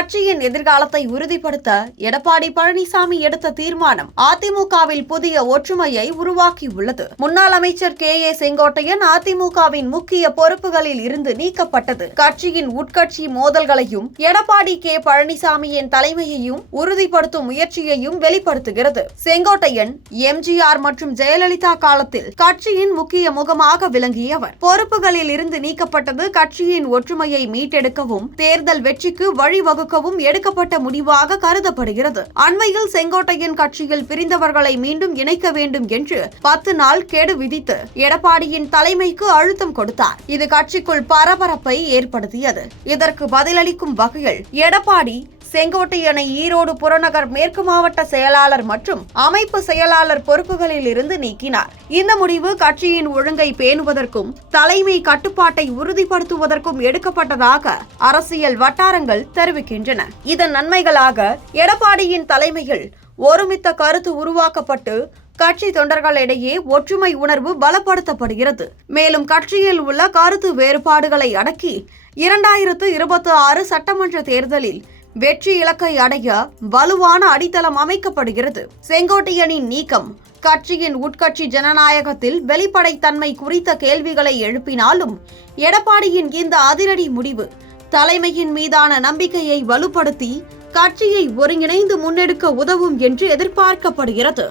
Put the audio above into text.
கட்சியின் எதிர்காலத்தை உறுதிப்படுத்த எடப்பாடி பழனிசாமி எடுத்த தீர்மானம் அதிமுகவில் புதிய ஒற்றுமையை உருவாக்கியுள்ளது. முன்னாள் அமைச்சர் KA செங்கோட்டையன் அதிமுகவின் முக்கிய பொறுப்புகளில் இருந்து நீக்கப்பட்டது கட்சியின் உட்கட்சி மோதல்களையும் எடப்பாடி பழனிசாமியின் தலைமையையும் உறுதிப்படுத்தும் முயற்சியையும் வெளிப்படுத்துகிறது. செங்கோட்டையன் MGR மற்றும் ஜெயலலிதா காலத்தில் கட்சியின் முக்கிய முகமாக விளங்கியவர். பொறுப்புகளில் இருந்து நீக்கப்பட்டது கட்சியின் ஒற்றுமையை மீட்டெடுக்கவும் தேர்தல் வெற்றிக்கு வழிவகுக்கவும் எடுக்கப்பட்ட முடிவாக கருதப்படுகிறது. அண்மையில் செங்கோட்டையன் கட்சியில் பிரிந்தவர்களை மீண்டும் இணைக்க வேண்டும் என்று 10 நாள் கெடு விதித்து எடப்பாடியின் தலைமைக்கு அழுத்தம் கொடுத்தார். இது கட்சிக்குள் பரபரப்பை ஏற்படுத்தியது. இதற்கு பதிலளிக்கும் வகையில் எடப்பாடி செங்கோட்டையனை ஈரோடு புறநகர் மேற்கு மாவட்ட செயலாளர் மற்றும் அமைப்பு செயலாளர் பொறுப்புகளில் இருந்து நீக்கினார். இந்த முடிவு கட்சியின் ஒழுங்கை பேணுவதற்கும் தலைமை கட்டுப்பாட்டை உறுதிப்படுத்துவதற்கும் எடுக்கப்பட்டதாக அரசியல் வட்டாரங்கள் தெரிவிக்கின்றன. இதன் நன்மைகளாக எடப்பாடியின் தலைமையில் ஒருமித்த கருத்து உருவாக்கப்பட்டு கட்சி தொண்டர்களிடையே ஒற்றுமை உணர்வு பலப்படுத்தப்படுகிறது. மேலும் கட்சியில் உள்ள கருத்து வேறுபாடுகளை அடக்கி 2026 சட்டமன்ற தேர்தலில் வெற்றி இலக்கை அடைய வலுவான அடித்தளம் அமைக்கப்படுகிறது. செங்கோட்டையனின் நீக்கம் கட்சியின் உட்கட்சி ஜனநாயகத்தில் வெளிப்படைத்தன்மை குறித்த கேள்விகளை எழுப்பினாலும் எடப்பாடியின் இந்த அதிரடி முடிவு தலைமையின் மீதான நம்பிக்கையை வலுப்படுத்தி கட்சியை ஒருங்கிணைந்து முன்னெடுக்க உதவும் என்று எதிர்பார்க்கப்படுகிறது.